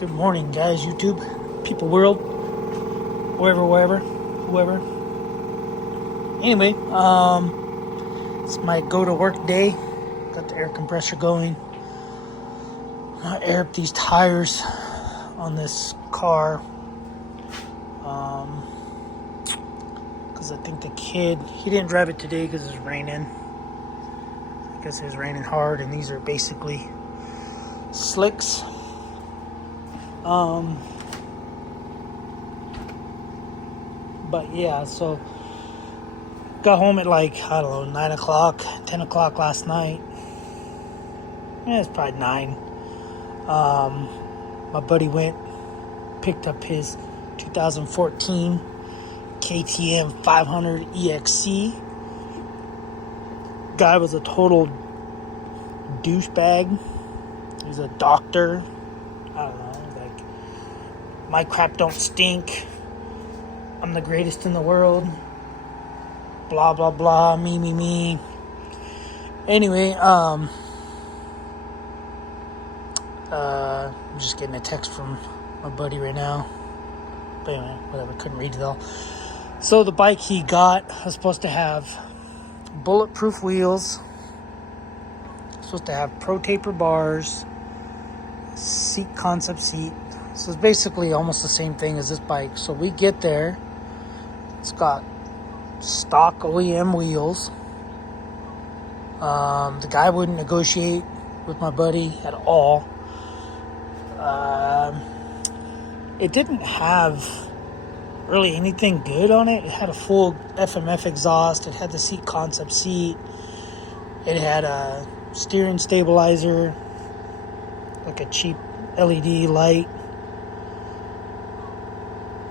Good morning, guys, YouTube, people, world, whoever. Anyway, it's my go to work day. Got the air compressor going. I air up these tires on this car. Because I think the kid, he didn't drive it today because it was raining. I guess it was raining hard, and these are basically slicks. But yeah, so got home at 9 o'clock, 10 o'clock last night. It's probably 9. My buddy picked up his 2014 KTM 500 EXC. Guy was a total douchebag. He's a doctor. I don't know, my crap don't stink. I'm the greatest in the world. Blah, blah, blah. Me. Anyway, I'm just getting a text from my buddy right now. But anyway, whatever. Couldn't read it all. So the bike he got was supposed to have bulletproof wheels. Supposed to have pro taper bars. Concept seat. So it's basically almost the same thing as this bike. So we get there. It's got stock OEM wheels. The guy wouldn't negotiate with my buddy at all. It didn't have really anything good on it. It had a full FMF exhaust. It had the seat concept seat. It had a steering stabilizer, like a cheap LED light.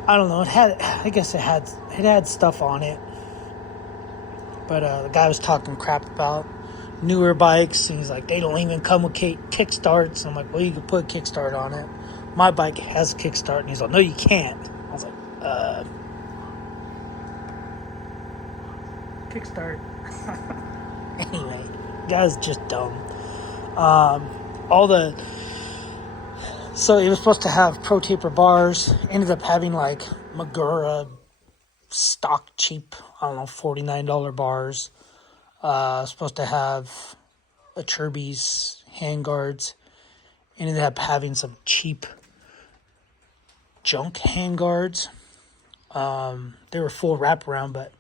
I don't know. It had stuff on it. But the guy was talking crap about newer bikes, and he's like, they don't even come with kickstarts. I'm like, well, you can put a kickstart on it. My bike has a kickstart, and he's like, no, you can't. I was like, kickstart. Anyway, guy's just dumb. So it was supposed to have pro taper bars. Ended up having Magura stock cheap, I don't know, $49 bars. Supposed to have a Chirby's handguards. Ended up having some cheap junk handguards. They were full wraparound, but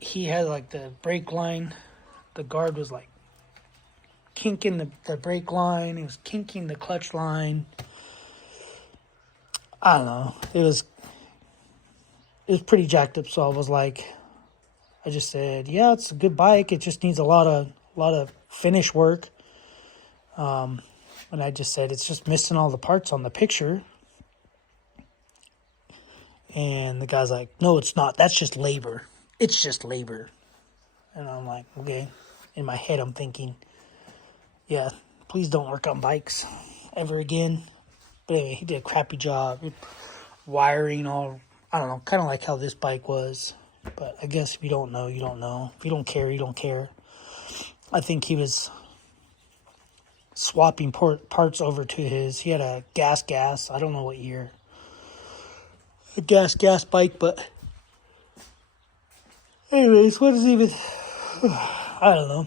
he had the brake line. The guard was kinking the brake line. He was kinking the clutch line. I don't know. It was pretty jacked up. So I just said, yeah, it's a good bike. It just needs a lot of finish work. And I just said, it's just missing all the parts on the picture. And the guy's like, no, it's not. That's just labor. It's just labor. And I'm like, okay. In my head, I'm thinking, yeah, please don't work on bikes ever again. But anyway, he did a crappy job. Wiring all, I don't know, kind of like how this bike was. But I guess if you don't know, you don't know. If you don't care, you don't care. I think he was swapping parts over to he had a gas. I don't know what year. A gas bike, but anyways, what is even, I don't know.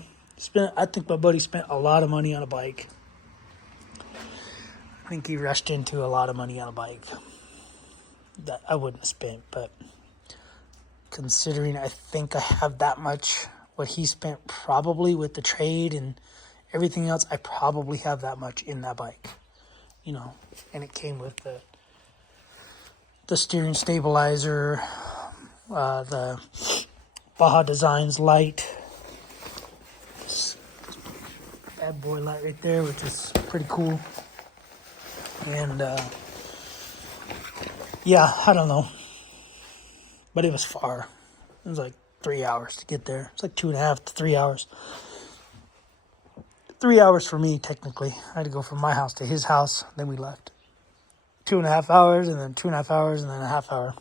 I think my buddy spent a lot of money on a bike. I think he rushed into a lot of money on a bike that I wouldn't have spent, but considering I think I have that much, what he spent probably with the trade and everything else, I probably have that much in that bike, and it came with the steering stabilizer, the Baja Designs light, bad boy light right there, which is pretty cool. And yeah, I don't know, but it was far. It was 3 hours to get there. It's 2.5 to 3 hours. 3 hours for me, technically. I had to go from my house to his house, then we left. 2.5 hours, and then 2.5 hours, and then a half hour.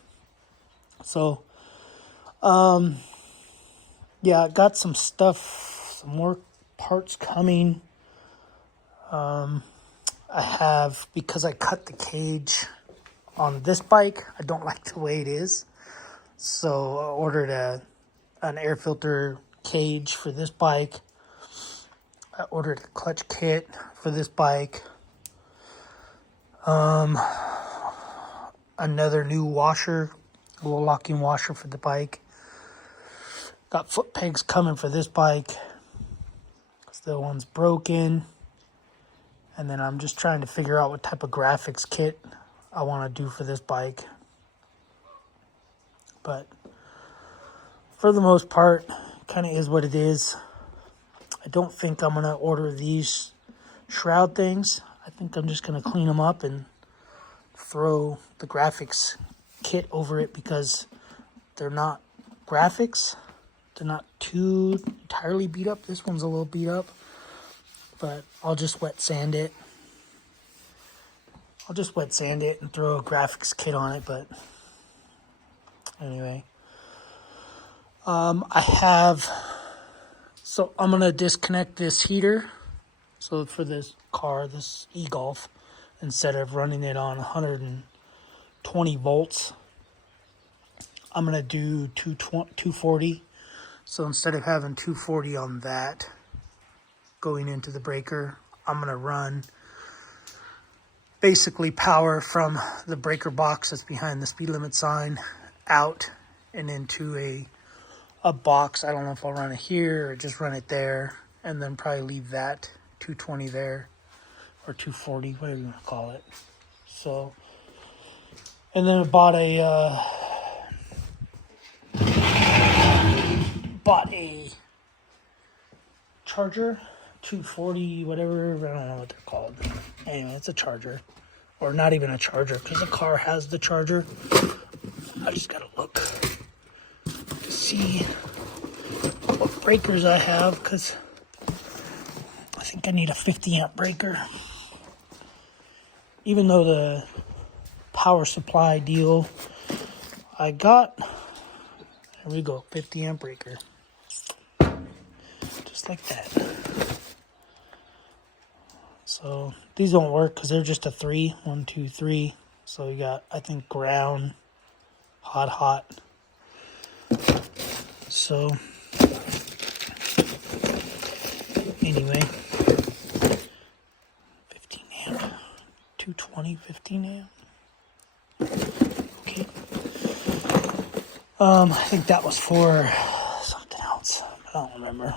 So, yeah, I got some stuff, some more parts coming. I have, because I cut the cage on this bike, I don't like the way it is. So I ordered an air filter cage for this bike. I ordered a clutch kit for this bike. Another new washer, a little locking washer for the bike. Got foot pegs coming for this bike. The one's broken. And then I'm just trying to figure out what type of graphics kit I want to do for this bike. But for the most part, kind of is what it is. I don't think I'm going to order these shroud things. I think I'm just going to clean them up and throw the graphics kit over it, because they're not graphics. They're not too entirely beat up. This one's a little beat up, but I'll just wet sand it. And throw a graphics kit on it. But anyway, I'm gonna disconnect this heater. So for this car, this e-Golf, instead of running it on 120 volts, I'm gonna do 240. So instead of having 240 on that going into the breaker, I'm gonna run basically power from the breaker box that's behind the speed limit sign out and into a box. I don't know if I'll run it here or just run it there, and then probably leave that 220 there, or 240, whatever you want to call it. So, and then I bought a charger, 240, whatever, I don't know what they're called. Anyway, it's a charger, or not even a charger, because the car has the charger. I just gotta look to see what breakers I have, because I think I need a 50 amp breaker. Even though the power supply deal I got, there we go, 50 amp breaker. Just like that. So these don't work because they're just a 3. 1, 2, 3. So you got, I think, ground, hot. So anyway, 15 amp, 220, 15 amp. Okay. I think that was for something else. I don't remember.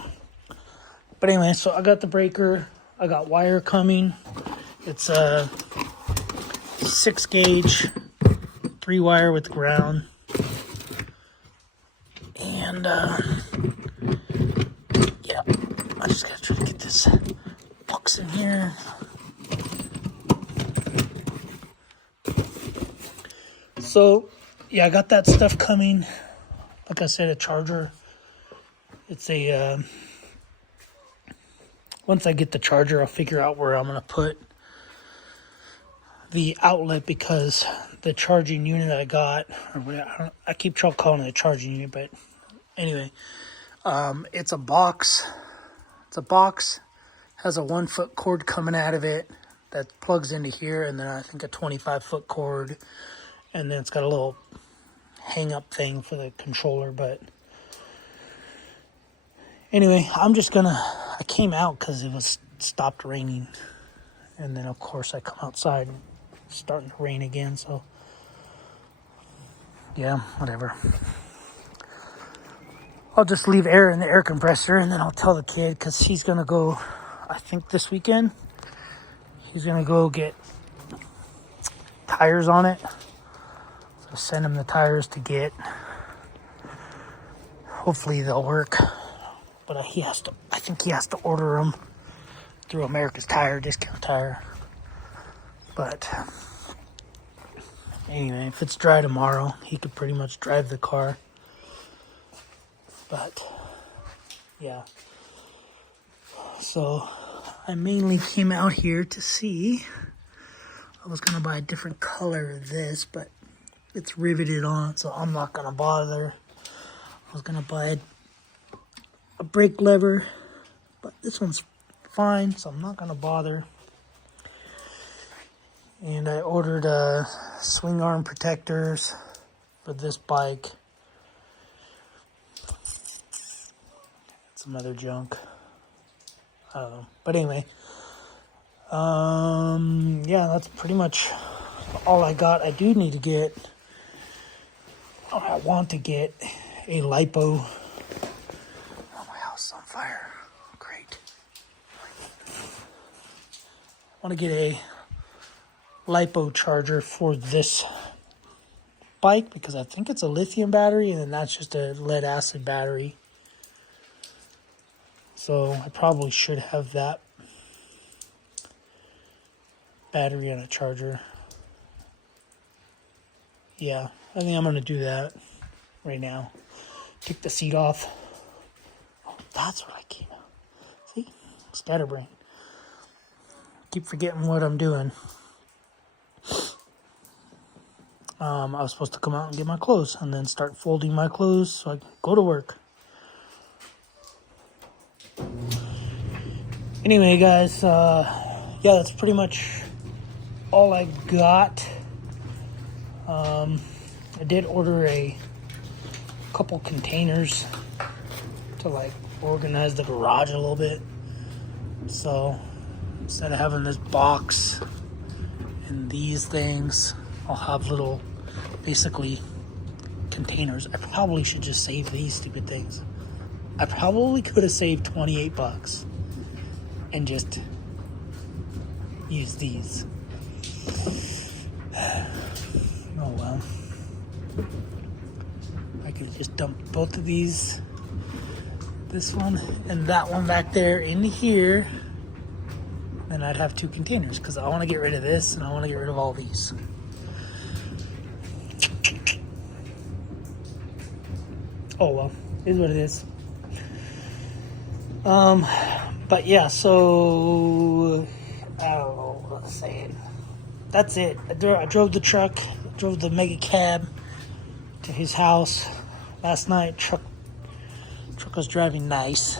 But anyway, so I got the breaker. I got wire coming. It's a 6 gauge, 3 wire with ground. And yeah, I just gotta try to get this box in here. So yeah, I got that stuff coming. Like I said, a charger. It's a once I get the charger, I'll figure out where I'm going to put the outlet, because the charging unit I got, or whatever, I keep calling it a charging unit, but anyway, it's a box. It's a box, has a 1-foot cord coming out of it that plugs into here, and then I think a 25-foot cord, and then it's got a little hang-up thing for the controller. But anyway, I came out because it was stopped raining. And then, of course, I come outside and it's starting to rain again. So, yeah, whatever. I'll just leave air in the air compressor, and then I'll tell the kid, because he's going to go, I think this weekend, he's going to go get tires on it. So send him the tires to get. Hopefully they'll work. But I think he has to order them through America's Tire, Discount Tire. But anyway, if it's dry tomorrow, he could pretty much drive the car. But yeah. So I mainly came out here to see. I was going to buy a different color of this, but it's riveted on, so I'm not going to bother. I was going to buy a brake lever, but this one's fine, so I'm not going to bother. And I ordered swing arm protectors for this bike. Some other junk. I don't know. But anyway, yeah, that's pretty much all I got. I do need to get, I want to get a lipo. Oh, my house is on fire. Great. I want to get a lipo charger for this bike because I think it's a lithium battery and then that's just a lead acid battery. So I probably should have that battery on a charger. Yeah, I think I'm going to do that right now. Take the seat off. Oh, that's what I keep. See? Scatterbrain. Keep forgetting what I'm doing. I was supposed to come out and get my clothes and then start folding my clothes so I can go to work. Anyway, guys, yeah, that's pretty much all I got. I did order a couple containers to like organize the garage a little bit. So instead of having this box and these things, I'll have little, basically, containers. I probably should just save these stupid things. I probably could have saved $28 and just use these. Oh well. I could just dump both of these, this one and that one back there in here. Then I'd have two containers because I want to get rid of this and I want to get rid of all these. Oh well, it is what it is. But yeah, so I don't know what I was saying. That's it. I drove the truck, drove the mega cab to his house last night. Truck was driving nice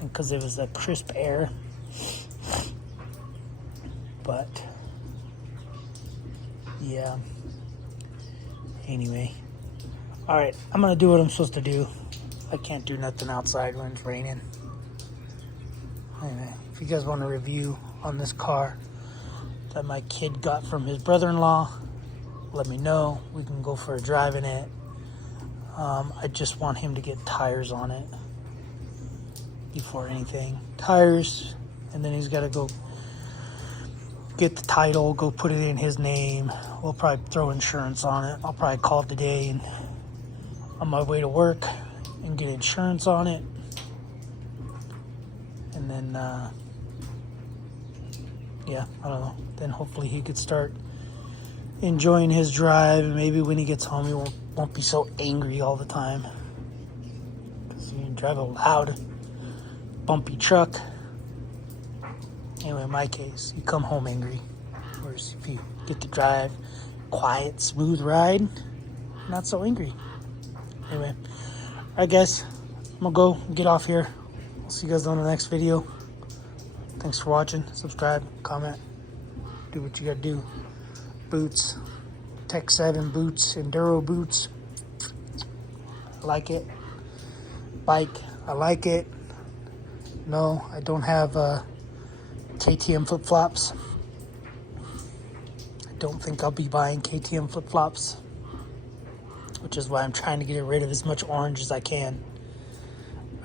because it was a crisp air. But yeah. Anyway. Alright, I'm gonna do what I'm supposed to do. I can't do nothing outside when it's raining. Anyway, if you guys want a review on this car that my kid got from his brother-in-law, let me know. We can go for a drive in it. I just want him to get tires on it before anything. Tires, and then he's got to go get the title, go put it in his name. We'll probably throw insurance on it. I'll probably call today and on my way to work and get insurance on it. And then, yeah, I don't know. Then hopefully he could start enjoying his drive, and maybe when he gets home he won't be so angry all the time. Because you drive a loud, bumpy truck. Anyway, in my case, you come home angry. Whereas if you get to drive quiet, smooth ride, not so angry. Anyway, alright guys, I'm gonna go get off here. I'll see you guys on the next video. Thanks for watching. Subscribe, comment, do what you gotta do. Boots, Tech 7 boots, Enduro boots. I like it. Bike, I like it. No, I don't have KTM flip-flops. I don't think I'll be buying KTM flip-flops, which is why I'm trying to get rid of as much orange as I can.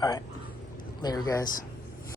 Alright, later guys.